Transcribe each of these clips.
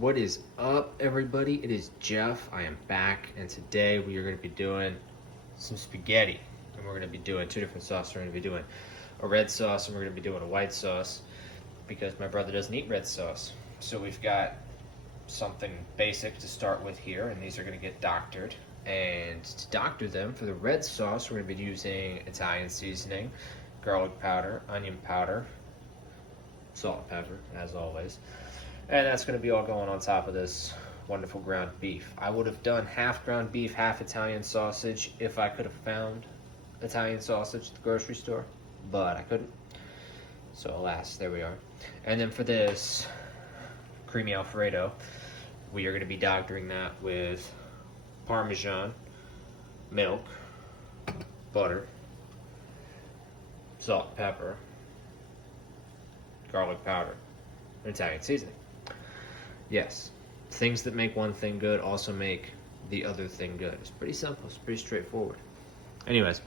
What is up, everybody? It is Jeff. I am back, and today we are going to be doing some spaghetti. And we're going to be doing two different sauces. We're going to be doing a red sauce, and we're going to be doing a white sauce because my brother doesn't eat red sauce. So we've got something basic to start with here, and these are going to get doctored. And to doctor them, for the red sauce, we're going to be using Italian seasoning, garlic powder, onion powder, salt and pepper, as always. And that's going to be all going on top of this wonderful ground beef. I would have done half ground beef, half Italian sausage if I could have found Italian sausage at the grocery store, but I couldn't. So alas, there we are. And then for this creamy Alfredo, we are going to be doctoring that with Parmesan, milk, butter, salt and pepper, garlic powder, and Italian seasoning. Yes, things that make one thing good also make the other thing good. It's pretty simple. It's pretty straightforward. Anyways,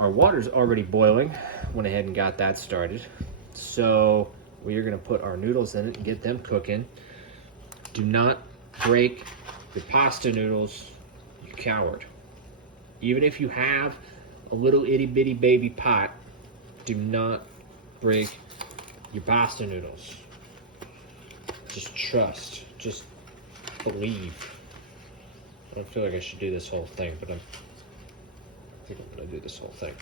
our water's already boiling. Went ahead and got that started. So we are going to put our noodles in it and get them cooking. Do not break your pasta noodles, you coward. Even if you have a little itty bitty baby pot, do not break your pasta noodles. Just trust. Just believe. I don't feel like I should do this whole thing, but I think I'm going to do this whole thing.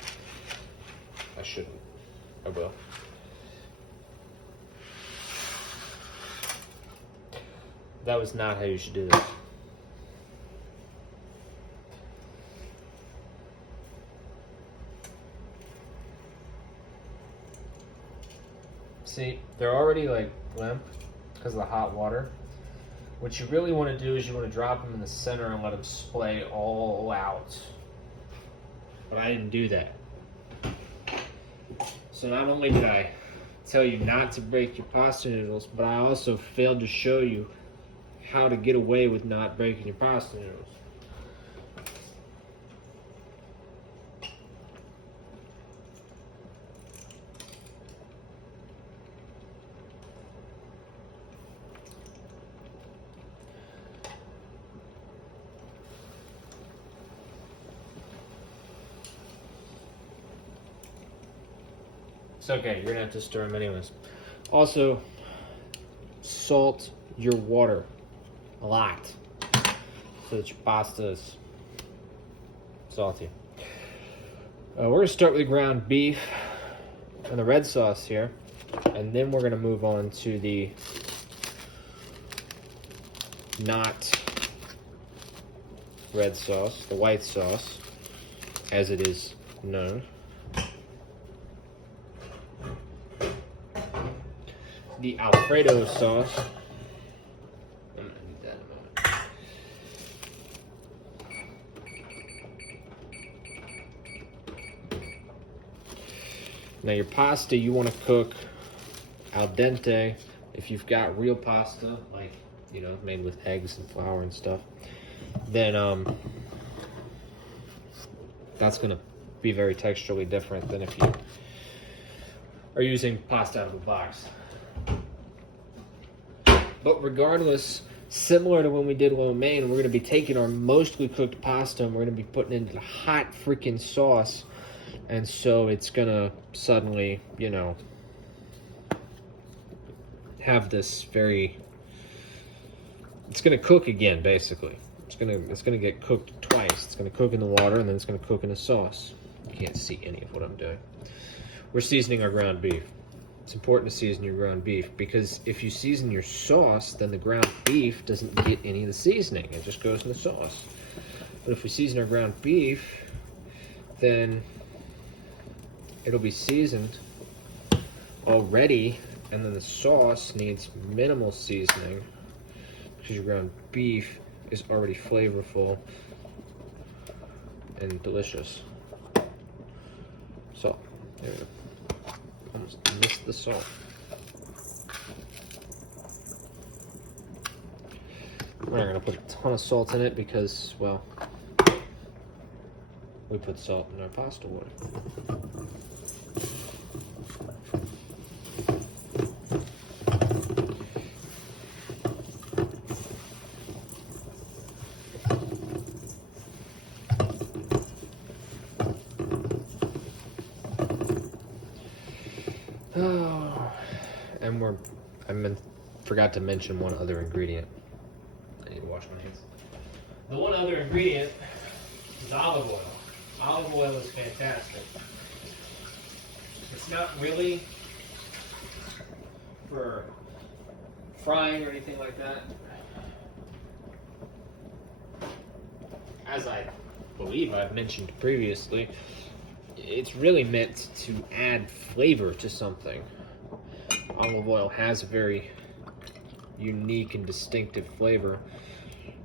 I shouldn't. I will. That was not how you should do this. See, they're already like limp because of the hot water. What you really want to do is you want to drop them in the center and let them splay all out. But I didn't do that. So not only did I tell you not to break your pasta noodles, but I also failed to show you how to get away with not breaking your pasta noodles. It's okay, you're gonna have to stir them anyways. Also, salt your water a lot so that your pasta is salty. We're gonna start with the ground beef and the red sauce here, and then we're gonna move on to the not red sauce, the white sauce, as it is known. The Alfredo sauce. I'm gonna need that in a moment. Now your pasta you want to cook al dente. If you've got real pasta, like, you know, made with eggs and flour and stuff, then that's gonna be very texturally different than if you are using pasta out of a box. But regardless, similar to when we did lo mein, we're going to be taking our mostly cooked pasta and we're going to be putting it into the hot freaking sauce. And so it's going to suddenly, you know, have this very... It's going to cook again, basically. It's going to get cooked twice. It's going to cook in the water and then it's going to cook in the sauce. You can't see any of what I'm doing. We're seasoning our ground beef. It's important to season your ground beef because if you season your sauce, then the ground beef doesn't get any of the seasoning. It just goes in the sauce. But if we season our ground beef, then it'll be seasoned already, and then the sauce needs minimal seasoning because your ground beef is already flavorful and delicious. So, there we go. Almost missed the salt. We're not going to put a ton of salt in it because, well, we put salt in our pasta water. forgot to mention one other ingredient. I need to wash my hands. The one other ingredient is olive oil. Olive oil is fantastic. It's not really for frying or anything like that. As I believe I've mentioned previously, it's really meant to add flavor to something. Olive oil has a very unique and distinctive flavor.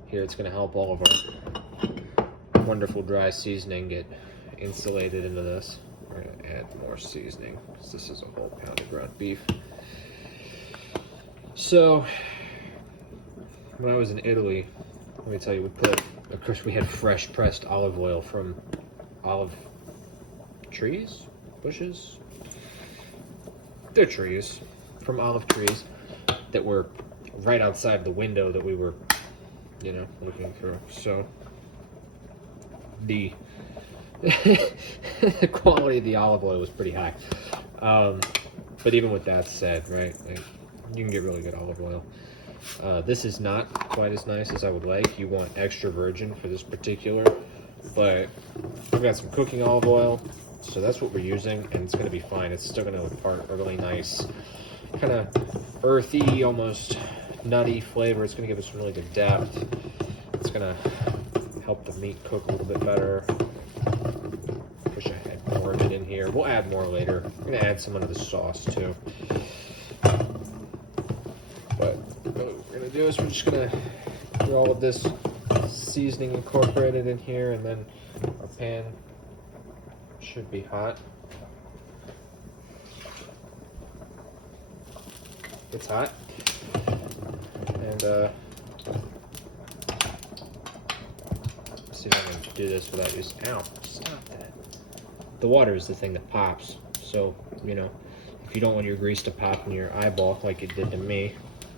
Here it's going to help all of our wonderful dry seasoning get insulated into this. We're going to add more seasoning because this is a whole pound of ground beef. So, when I was in Italy, let me tell you, of course we had fresh pressed olive oil from olive trees, bushes. They're trees, from olive trees that were right outside the window that we were, looking through. So the the quality of the olive oil was pretty high. But even with that said, right, you can get really good olive oil. This is not quite as nice as I would like. You want extra virgin for this particular, but I've got some cooking olive oil, so that's what we're using, and it's going to be fine. It's still going to impart a really nice, kind of earthy, almost nutty flavor. It's going to give us some really good depth. It's going to help the meat cook a little bit better. Wish I had more of it in here. We'll add more later. I'm going to add some of the sauce too. But what we're going to do is we're just going to do all of this seasoning incorporated in here, and then our pan should be hot. It's hot. And let's see if I can do this without using. Ow, stop that. The water is the thing that pops. So, if you don't want your grease to pop in your eyeball like it did to me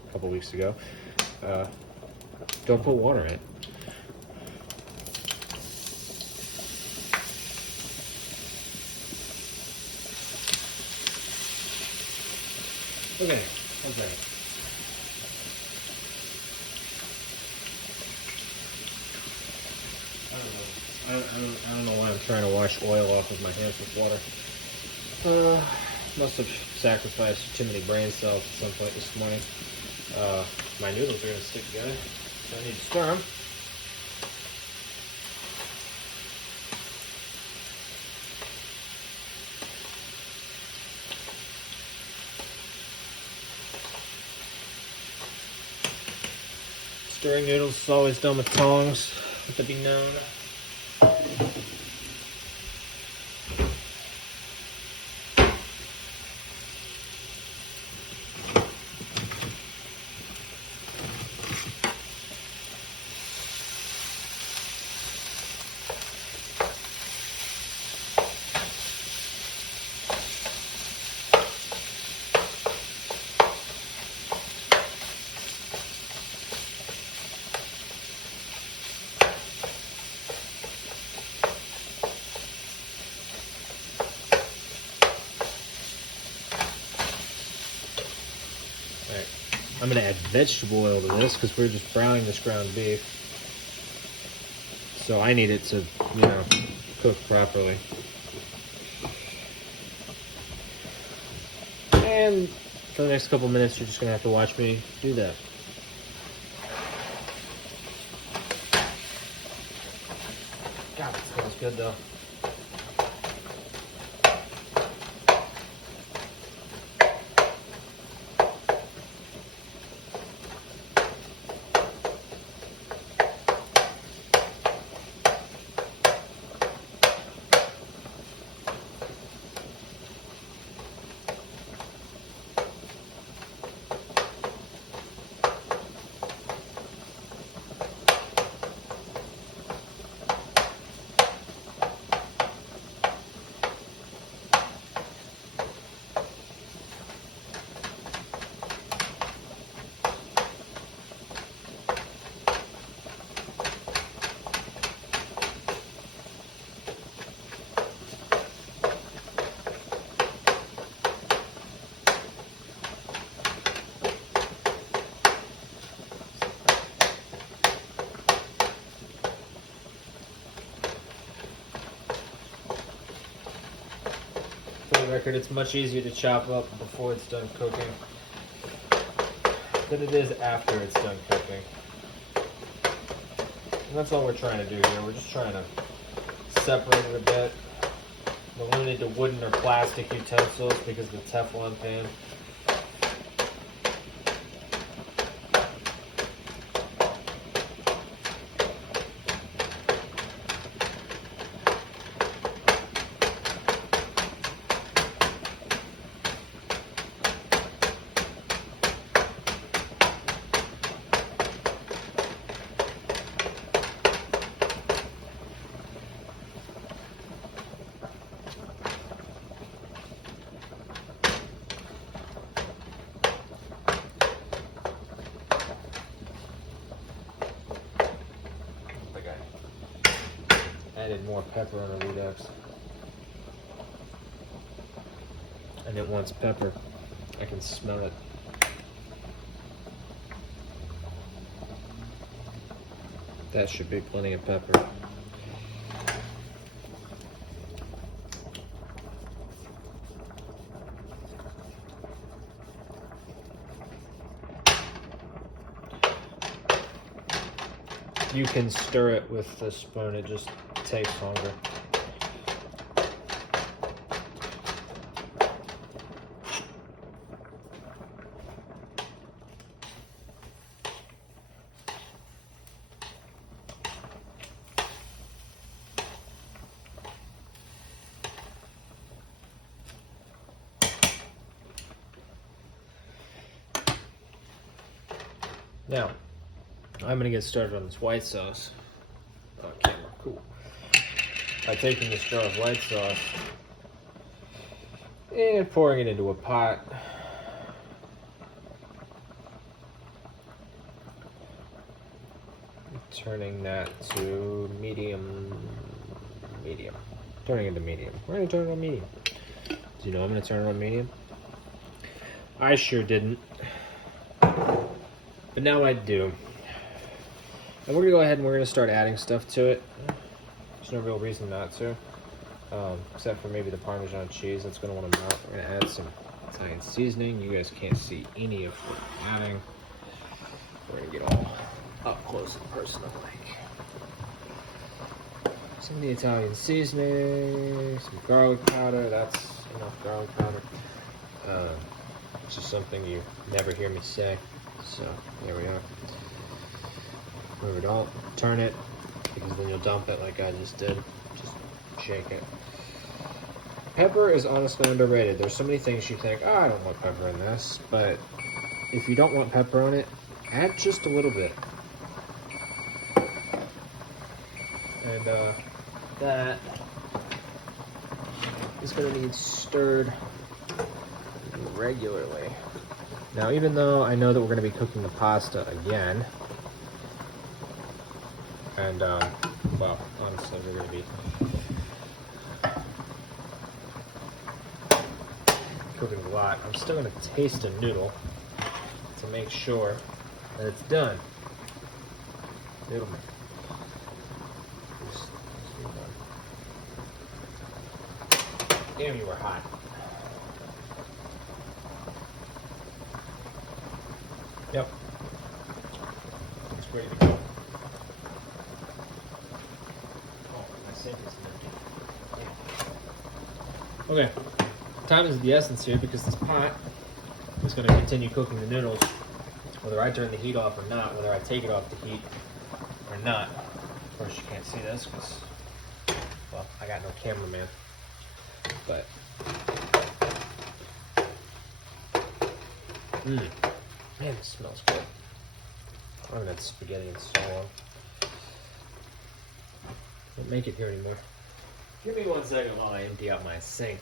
a couple weeks ago, don't put water in it. Okay, how's that? I don't know why I'm trying to wash oil off with my hands with water. Must have sacrificed too many brain cells at some point this morning. My noodles are going to stick together, so I need to stir them. Stirring noodles is always done with tongs, let that be known. I'm going to add vegetable oil to this because we're just browning this ground beef. So I need it to, cook properly. And for the next couple minutes, you're just going to have to watch me do that. God, it smells good though. record, it's much easier to chop up before it's done cooking than it is after it's done cooking. And that's all we're trying to do here. We're just trying to separate it a bit. We're limited to wooden or plastic utensils because of the Teflon pan. Added more pepper on the Redux. And it wants pepper. I can smell it. That should be plenty of pepper. You can stir it with the spoon, it just takes longer. Now, I'm gonna get started on this white sauce. Oh, camera, cool. By taking this jar of white sauce and pouring it into a pot. Turning that to medium. Turning it to medium. We're gonna turn it on medium. Do you know I'm gonna turn it on medium? I sure didn't. But now I do. And we're gonna go ahead and we're gonna start adding stuff to it. There's no real reason not to, except for maybe the Parmesan cheese that's gonna want to melt. We're gonna add some Italian seasoning. You guys can't see any of what I'm adding. We're gonna get all up close and personal like. Some of the Italian seasoning, some garlic powder. That's enough garlic powder. Which is something you never hear me say. So there we are. Remember, don't turn it because then you'll dump it like I just did. Just shake it. Pepper is honestly underrated. There's so many things you think, oh, I don't want pepper in this, but if you don't want pepper on it, add just a little bit. And that is going to need stirred regularly. Now, even though I know that we're going to be cooking the pasta again, and, well, honestly, we're going to be cooking a lot, I'm still going to taste a noodle to make sure that it's done. Noodle. Damn, you were hot. Yep. It's ready to go. Oh, my sink is empty. Yeah. Okay. Time is the essence here because this pot is going to continue cooking the noodles, whether I turn the heat off or not, whether I take it off the heat or not. Of course, you can't see this because, well, I got no cameraman. But, man, this smells good. I haven't had spaghetti in so long. Don't make it here anymore. Give me 1 second while I empty out my sink.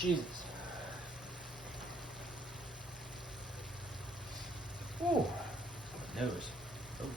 Jesus. Ooh, my nose. Okay.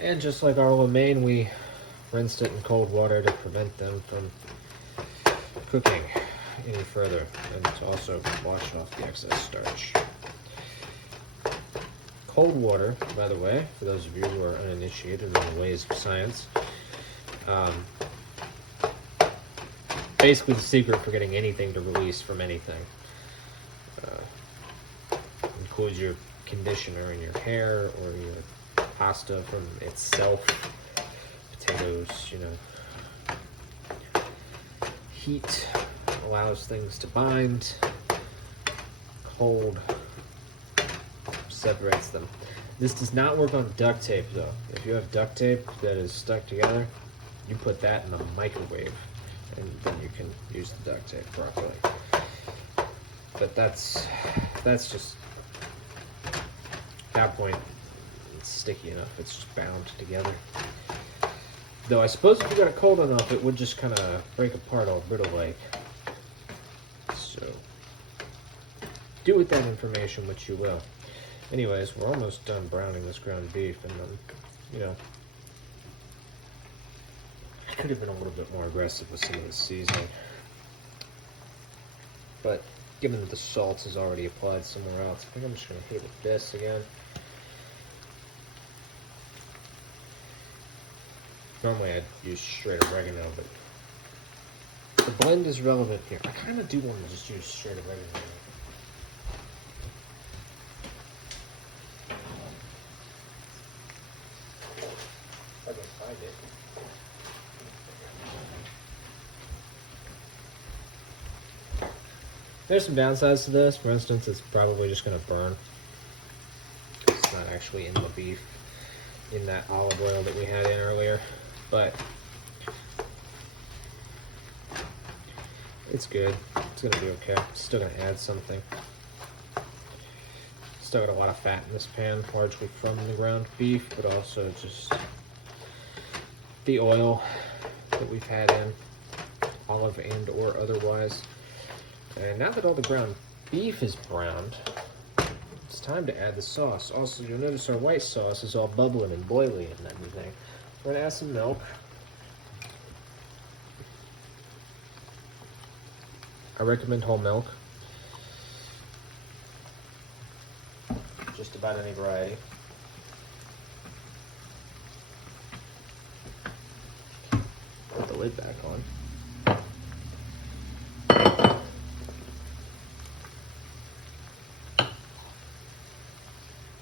And just like our romaine, we rinsed it in cold water to prevent them from cooking any further, and to also wash off the excess starch. Cold water, by the way, for those of you who are uninitiated in the ways of science, basically the secret for getting anything to release from anything. Includes your conditioner in your hair or your pasta from itself, potatoes, heat allows things to bind, cold separates them. This does not work on duct tape though. If you have duct tape that is stuck together, you put that in the microwave and then you can use the duct tape properly. But that's just, at that point, it's sticky enough, it's just bound together. Though I suppose if you got it cold enough, it would just kind of break apart all brittle-like. So, do with that information what you will. Anyways, we're almost done browning this ground beef, and I could have been a little bit more aggressive with some of the seasoning. But, given that the salt is already applied somewhere else, I think I'm just going to hit it with this again. Normally I'd use straight oregano, but the blend is relevant here. I kind of do want to just use straight oregano. I can find it. There's some downsides to this. For instance, it's probably just going to burn. It's not actually in the beef, in that olive oil that we had in earlier. But it's good. It's going to be okay. Still going to add something. Still got a lot of fat in this pan, largely from the ground beef, but also just the oil that we've had in, olive and or otherwise. And now that all the ground beef is browned, it's time to add the sauce. Also, you'll notice our white sauce is all bubbling and boiling and everything. We're going to add some milk. I recommend whole milk. Just about any variety. Put the lid back on.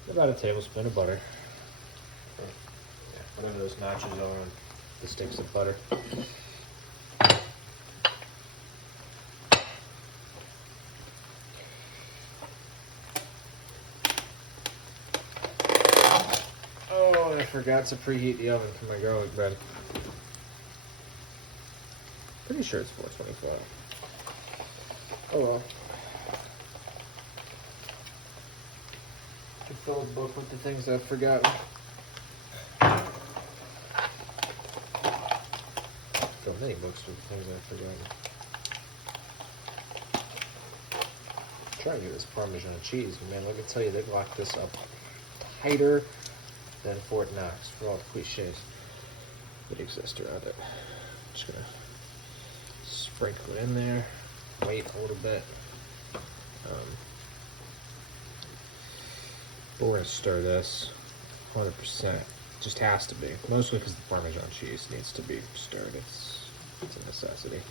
About a tablespoon of butter. Whatever those notches are on the sticks of butter. Oh, I forgot to preheat the oven for my garlic bread. Pretty sure it's 425. Oh well. I fill a book with the things I've forgotten. Fill many books with the things I've forgotten. Try to get this Parmesan cheese, man. Let me tell you, they've locked this up tighter than Fort Knox for all the cliches that exist around it. Just gonna sprinkle it in there, wait a little bit. But we're going to stir this 100%. It just has to be. Mostly because the Parmesan cheese needs to be stirred. It's a necessity.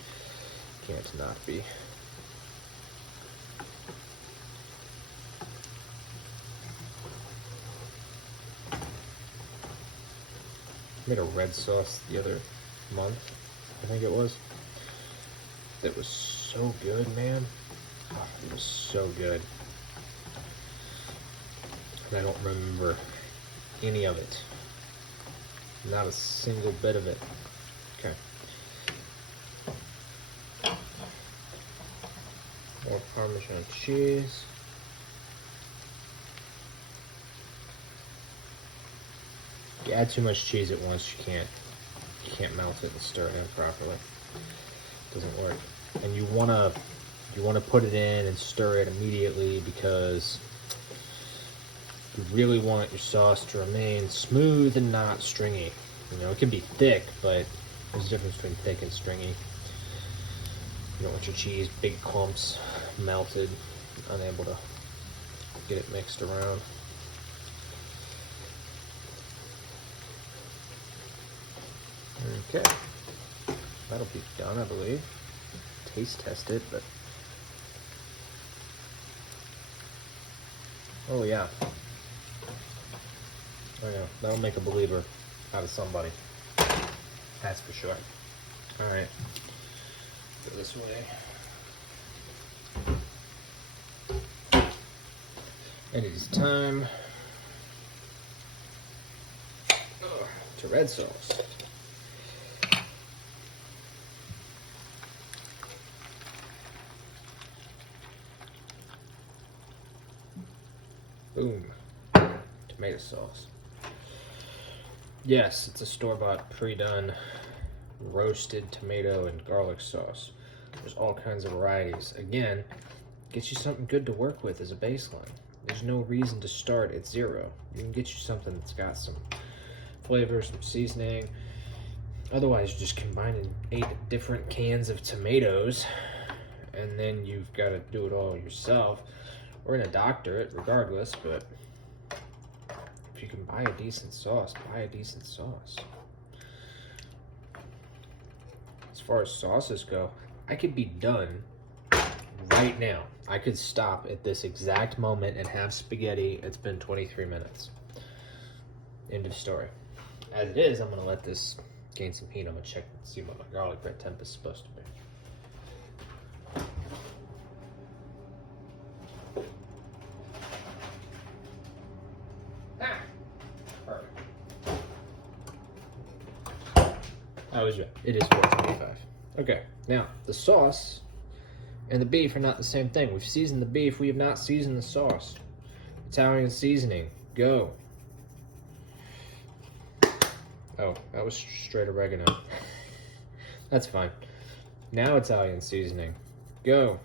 Can't not be. made a red sauce the other month, I think it was. That was so good, man. Oh, it was so good. And I don't remember any of it. Not a single bit of it. Okay. More Parmesan cheese. If you add too much cheese at once, you can't melt it and stir it in properly. It doesn't work. And you wanna put it in and stir it immediately because you really want your sauce to remain smooth and not stringy. You know, it can be thick, but there's a difference between thick and stringy. You don't want your cheese big clumps, melted, unable to get it mixed around. Okay, that'll be done, I believe. Taste test it, but oh yeah, that'll make a believer out of somebody. That's for sure. All right, go this way. And it is time to red sauce. Boom. Tomato sauce. Yes, it's a store-bought, pre-done, roasted tomato and garlic sauce. There's all kinds of varieties. Again, get you something good to work with as a baseline. There's no reason to start at zero. You can get you something that's got some flavor, some seasoning. Otherwise, you're just combining 8 different cans of tomatoes, and then you've got to do it all yourself. We're gonna doctor it regardless, but if you can buy a decent sauce, buy a decent sauce. As far as sauces go, I could be done right now. I could stop at this exact moment and have spaghetti. It's been 23 minutes. End of story. As it is, I'm gonna let this gain some heat. I'm gonna check and see what my garlic bread temp is supposed to be. I was right. It is 425. Okay, now the sauce and the beef are not the same thing. We've seasoned the beef. We have not seasoned the sauce. Italian seasoning. Go. Oh, that was straight oregano. That's fine. Now Italian seasoning. Go.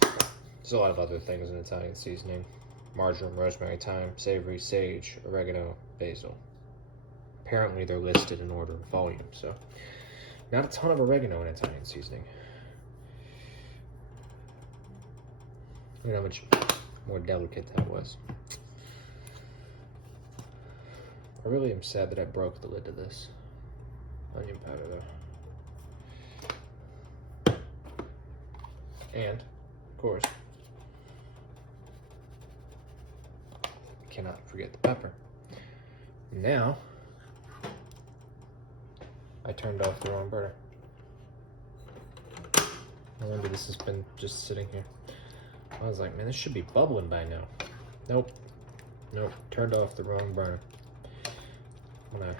There's a lot of other things in Italian seasoning. Marjoram, rosemary, thyme, savory, sage, oregano, basil. Apparently they're listed in order of volume, so not a ton of oregano in Italian seasoning. Look at how much more delicate that was. I really am sad that I broke the lid to this onion powder though. And, of course, cannot forget the pepper. Now, I turned off the wrong burner. No wonder this has been just sitting here. I was like, man, this should be bubbling by now. Nope. Nope. Turned off the wrong burner. I'm gonna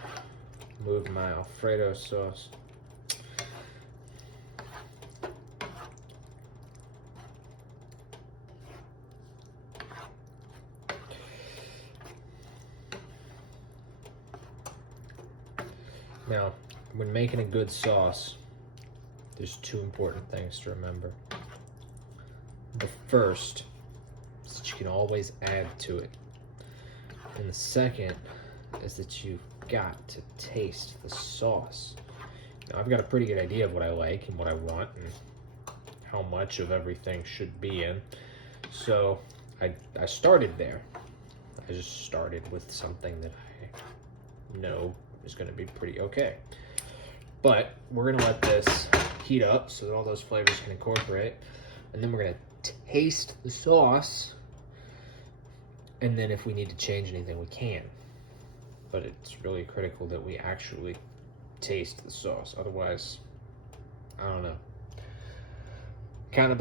move my Alfredo sauce. Now, when making a good sauce, there's 2 important things to remember. The first is that you can always add to it. And the second is that you've got to taste the sauce. Now, I've got a pretty good idea of what I like and what I want and how much of everything should be in. So I started there. I just started with something that I know is going to be pretty okay. But we're going to let this heat up so that all those flavors can incorporate. And then we're going to taste the sauce. And then if we need to change anything, we can. but it's really critical that we actually taste the sauce. Otherwise, I don't know. Kind of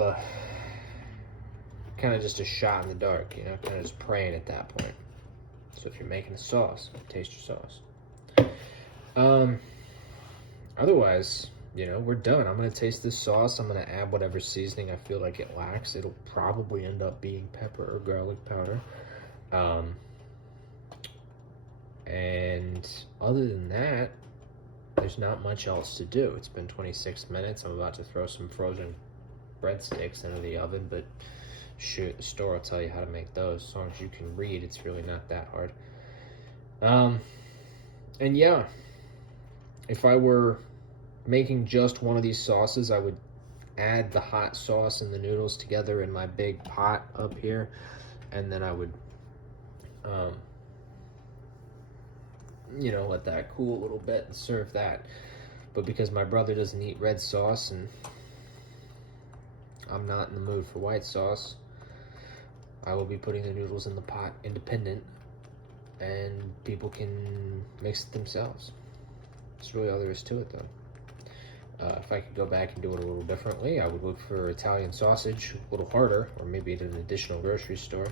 just a shot in the dark, you know, kind of just praying at that point. So if you're making a sauce, taste your sauce. Otherwise, you know, we're done. I'm gonna taste this sauce. I'm gonna add whatever seasoning I feel like it lacks. It'll probably end up being pepper or garlic powder. And other than that, there's not much else to do. It's been 26 minutes. I'm about to throw some frozen breadsticks into the oven, but shoot, the store will tell you how to make those. As long as you can read, it's really not that hard. And yeah, if I were making just one of these sauces, I would add the hot sauce and the noodles together in my big pot up here, and then I would you know, let that cool a little bit and serve that. But because my brother doesn't eat red sauce and I'm not in the mood for white sauce, I will be putting the noodles in the pot independent, and people can mix it themselves. That's really all there is to it, though. If I could go back and do it a little differently, I would look for Italian sausage a little harder, or maybe at an additional grocery store.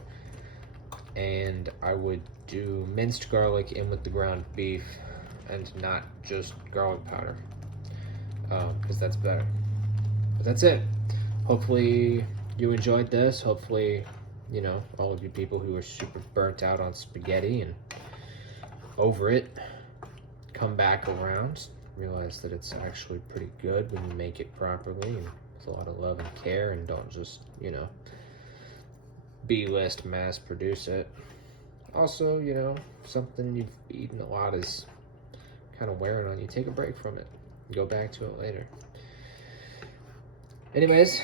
And I would do minced garlic in with the ground beef and not just garlic powder, because that's better. But that's it. Hopefully you enjoyed this. Hopefully, you know, all of you people who are super burnt out on spaghetti and over it come back around, realize that it's actually pretty good when you make it properly and with a lot of love and care, and don't just, you know, B-list mass produce it. Also, you know, something you've eaten a lot is kind of wearing on you. Take a break from it. Go back to it later. Anyways,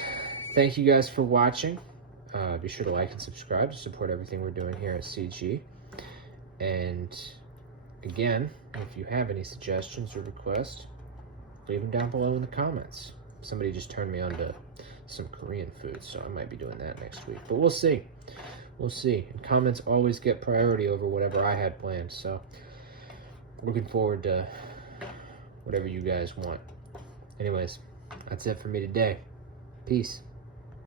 thank you guys for watching. Be sure to like and subscribe to support everything we're doing here at CG. And again, if you have any suggestions or requests, leave them down below in the comments. Somebody just turned me on to some Korean food, so I might be doing that next week. But we'll see. We'll see. And comments always get priority over whatever I had planned, so looking forward to whatever you guys want. Anyways, that's it for me today. Peace.